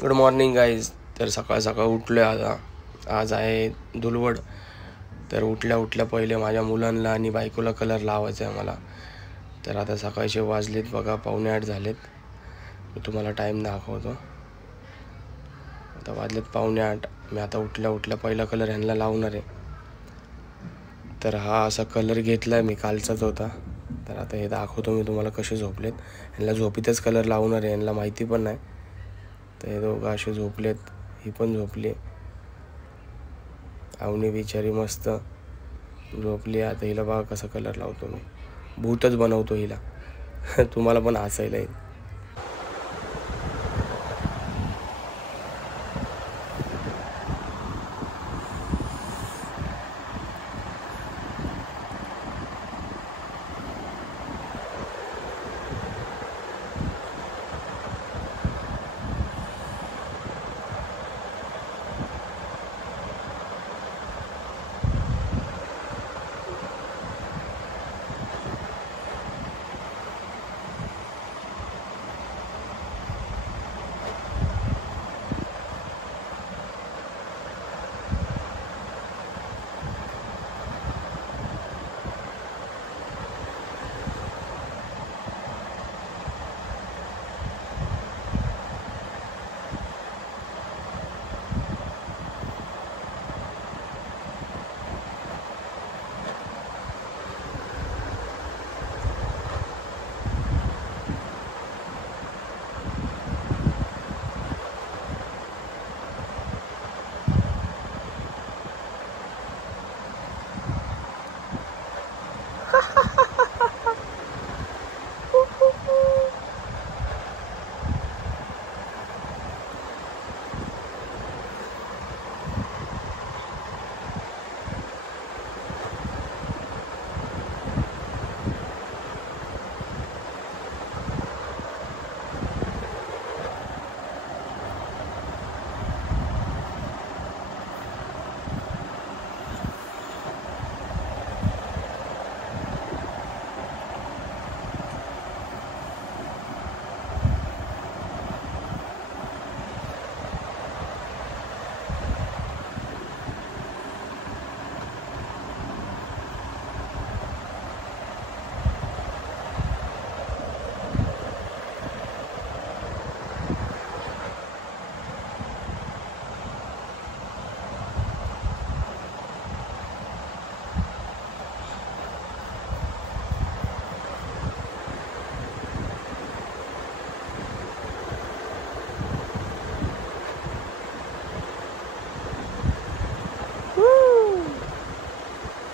Good morning guys. तर सकाळ सकाळ उठलो आता. आज आहे धुलवड. तर उठल्या पहिले माझ्या मुलांना आणि बायकोला कलर लावायचा आहे मला. तर आता सकाळचे वाजलेत बघा 7:45 झालेत. मी तुम्हाला टाईम दाखवतो. आता वाजलेत 7:45. मी आता उठल्या पहिला कलर ह्यांना लावणार आहे. तर हा असा कलर घेतला आहे मी, कालचाच होता. तर आता हे दाखवतो मी तुम्हाला कसे झोपलेत. ह्यांना झोपीतच कलर लावणार आहे, ह्यांना माहिती पण नाही. तर हे दोघं असे झोपलेत, ही पण झोपली. अवनी बिचारी मस्त झोपली. आता हिला बघा कसा कलर लावतो मी, भूतच बनवतो हिला. तुम्हाला पण हसायला येईल.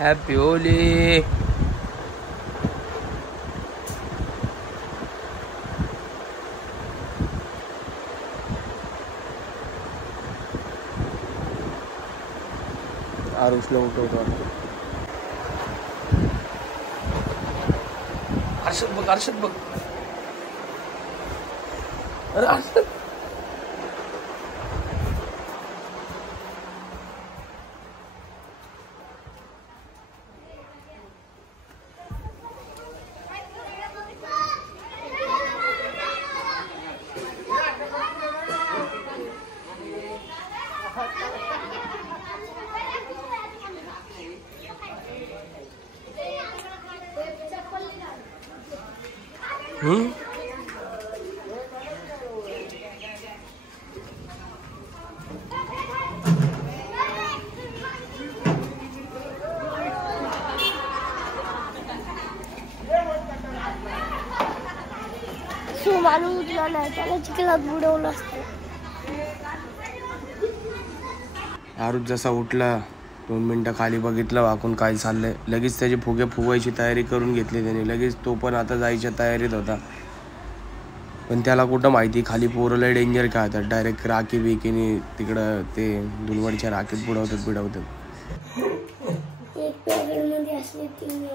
हॅपी होली. आरुषला उठवतो. हर्षद बघ. अरे हर्षद. सुमारू उठला नाही, त्याला चिखलात बुडवलं असतं. आरुष जसा उठला 2 मिनटं खाली बघितलं वाकून काय चाललंय, लगेच त्याची फुगे फुगवायची तयारी करून घेतली त्याने. लगेच तो पण आता जायच्या तयारीत होता. पण त्याला कुठं माहिती खाली पोरं डेंजर काय होतात. डायरेक्ट राखी बिकीने तिकडं ते धुलवडच्या राखीत बुडवतात. एक पॅकेटमध्ये असले 3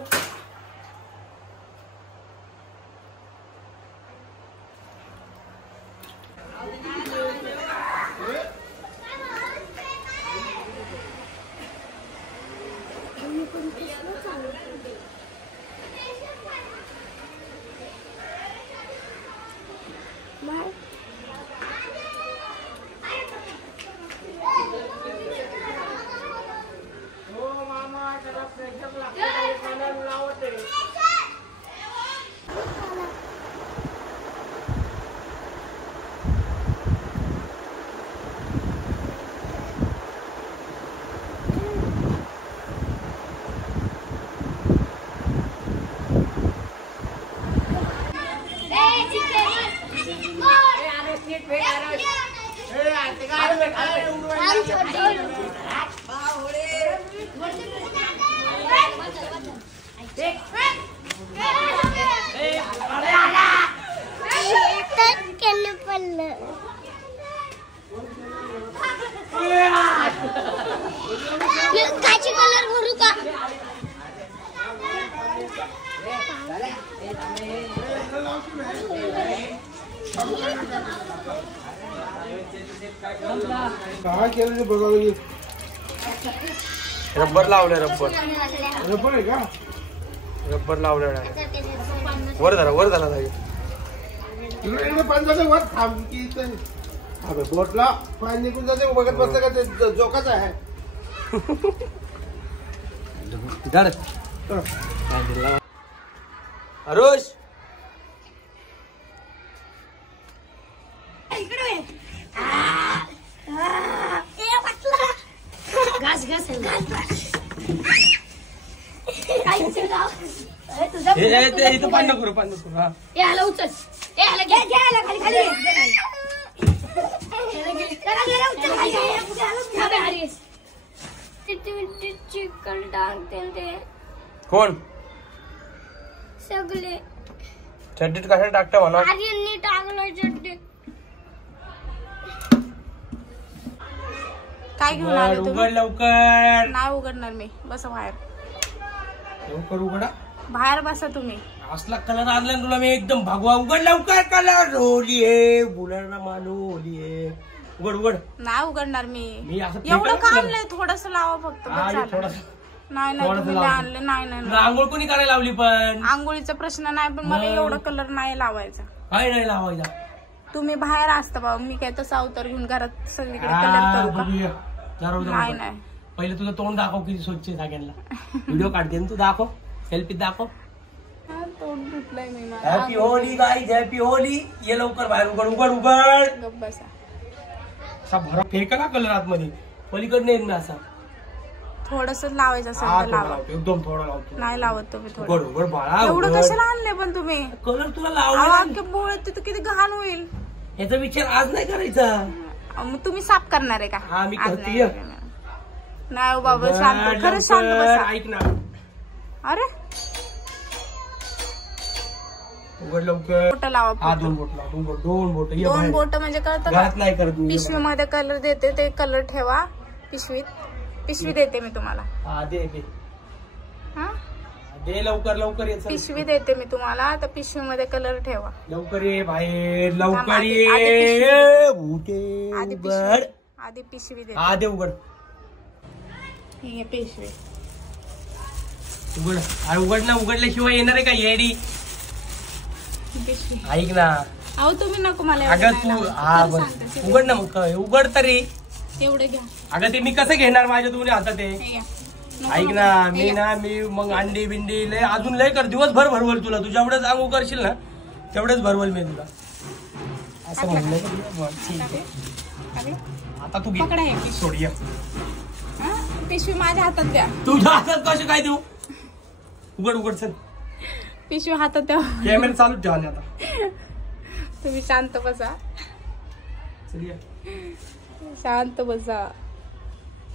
काची कलर भरू का? काय केलं ते बघावं. रबर लावलंय. रबर रबर आहे का? रबर लावलंय. वर झाला नाही. इकडे पाणी जाते वर थांब की अबे बोटला पाणी निघून जाते. बघत बसतं का ते जोकाच आहे. अरुष इथं पाणी नको हा. याला उचल. याला घ्या खाली खाली. चिकन टाकते ते कोण सगळे. चड्डीत कशा टाकता म्हणा. आर्यननी टाकलं चड्डी. काय घेऊन आले तुम्ही? उघड लवकर. नाही उघडणार मी. बसा बाहेर. लवकर उघडा. बाहेर बसा तुम्ही. असला कलर आणला तुला मी एकदम भगवा. उघड लवकर. कलर होली आहे. बुलाना मानू होली आहे. उघड. नाही उघडणार मी. असं एवढं का आणलंय? थोडस लावा फक्त. नाही तुम्ही आणले. नाही आंघोळ कोणी करायला लावली पण. आंघोळीचा प्रश्न नाही पण मला एवढं कलर नाही लावायचा. काय नाही लावायचा. तुम्ही बाहेर असता बाबा. मी काय तसं अवतार घेऊन घरात सगळीकडे कलर करू का? नाही पहिले तुझं तोंड दाखव किती स्वच्छ आहे सगळ्यांना. व्हिडिओ काढते तू. दाखव. सेल्फी दाखव. तोंड धुतलंय मी. Happy Holi guys. Happy Holi. ये लवकर बाहेर. उघड. गप्प बसा. असा भरा फेका ना कलर आतमध्ये. पलीकडे येत ना असा. थोडस लावायचं असेल तर लावा. एकदम थोडा लावतो. नाही लावत तुम्ही थोडं. उघड बाळा. एवढं कशाला आणले पण तुम्ही? कलर तुला लावला. बोळ तिथं किती घाण होईल. याचा विचार आज नाही करायचा. मग तुम्ही साफ करणार आहे का? हा मी आज करते. नाही हो बाबा. शांत. खरंच शांत बसा. ऐक ना. अरे उघड लवकर. बोट लावा. हा 2 बोट लाव. 2 बोट. 2 बोट म्हणजे कळतं का? घरात नाही करत. पिशवीमध्ये कलर देते. ते कलर ठेवा पिशवी देते मी तुम्हाला. हा दे. हा दे लवकर ये. पिशवी देते मी तुम्हाला. तर पिशवीमध्ये कलर ठेवा. लवकर ये बाहेर. लवकर ये. आधी पिशवी देते. हा दे. उघड. ही पिशवी. उघड. अरे उघड ना. उघडल्याशिवाय येणार आहे का येडी. पिशवी ऐक ना. अहो तुम्ही नको मला. अगं तू उघड ना. मग उघड तरी. एवढे घ्या. अगं ते मी कसं घेणार माझ्या दोन्ही हातात आहे. हे घ्या. ऐक ना. मी मग अंडी बिंडी लय अजून लय कर. दिवसभर भरवल तुला. तू जेवढंच आंघोळ करशील ना तेवढंच भरवल मी तुला. असं म्हणलं. आता तू घे. पकडा हे पिशवी. सोड. पिशवी माझ्या हातात द्या. तुझ्या हातात कसं काय देऊ. उघड चल. पिशवी हातात द्या. कॅमेरा चालू ठेवा आता. तुम्ही शांत बसा. शांत बसा.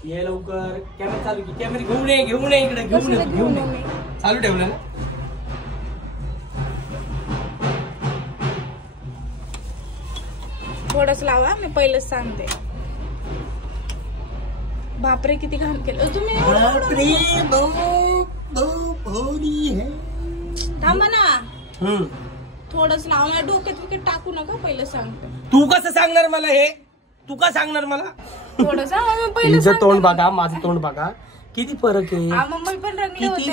ये लवकर. कॅमेरा चालू की. कॅमेरा घेऊन ये इकडे. घेऊन ये. चालू ठेवलं ना. थोडंच लावा. मी पहिलेच सांगते. बापरे किती घाण केलं तुम्ही. थांबा ना. थोडंच लावा. डोक्यात विकेट टाकू नका. पहिलं सांगते. तू कसं सांगणार मला हे. तू का सांगणार मला. थोडस पहिलं. तुझं तोंड बघा. माझं तोंड बघा. किती फरक आहे. मम्मी पण रंगले होते. किती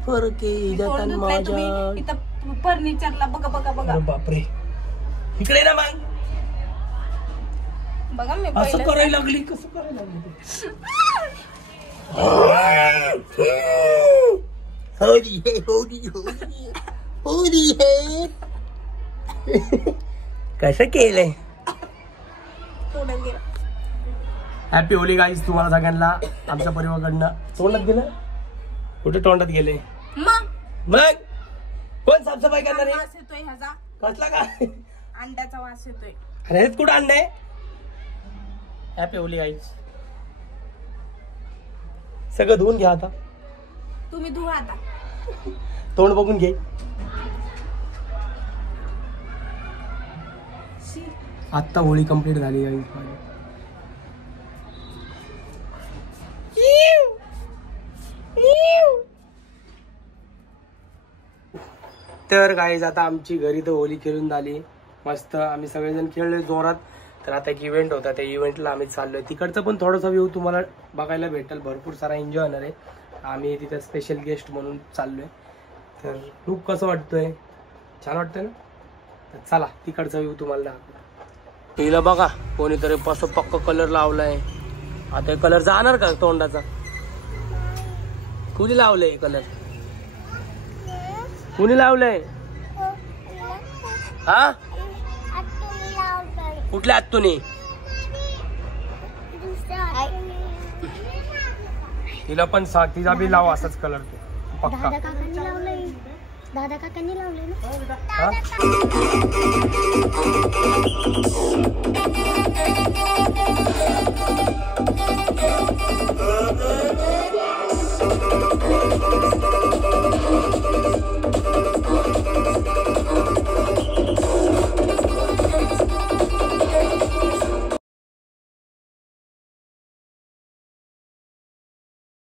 फरक आहे. इथं फर्निचरला बघा. बापरे. इकडे ना मग. बघा मी असं करायला लागली. कसं करायला लागली. होली हे. कसं केलंय. हॅपी होली गाईज तुम्हाला सगळ्यांना आमच्या परिवाराकडनं. तोंडात गेलं. कुठे तोंडात गेले. मग कोण साफसफाई करणार आहे. येतोय ह्याचा. कसला काय. अंड्याचा वास येतोय. अरे हेच कुठं अंडे हॅपी होली गाईज. सगळं धुवून घ्या आता. तुम्ही धुवा आता. तोंड बघून घे. आता होळी कंप्लीट झाली गाईज. तर गाईज आता आमची घरी तर होळी खेळून झाली मस्त. आम्ही सगळेजण खेळले जोरात. तर आता एक इव्हेंट होता, त्या इव्हेंटला आम्ही चाललोय. तिकडचं पण थोडासा व्ह्यू तुम्हाला बघायला भेटेल. भरपूर सारा एन्जॉय होणार आहे. आम्ही तिथे स्पेशल गेस्ट म्हणून चाललोय. तर खूप कसं वाटतंय, छान वाटतंय ना. तर चला तिकडचा व्ह्यू तुम्हाला दाखवतो. हिला बघा कोणीतरी पक्क कलर लावलाय. आता कलर जाणार का तोंडाचा. कुणी लावलंय कलर, कुणी लावलंय. हा कुठल्या आत्तुनी. तिला पण सांग तिचा बी लाव असाच कलर तो पक्का. दादा काकांनी लावले ना.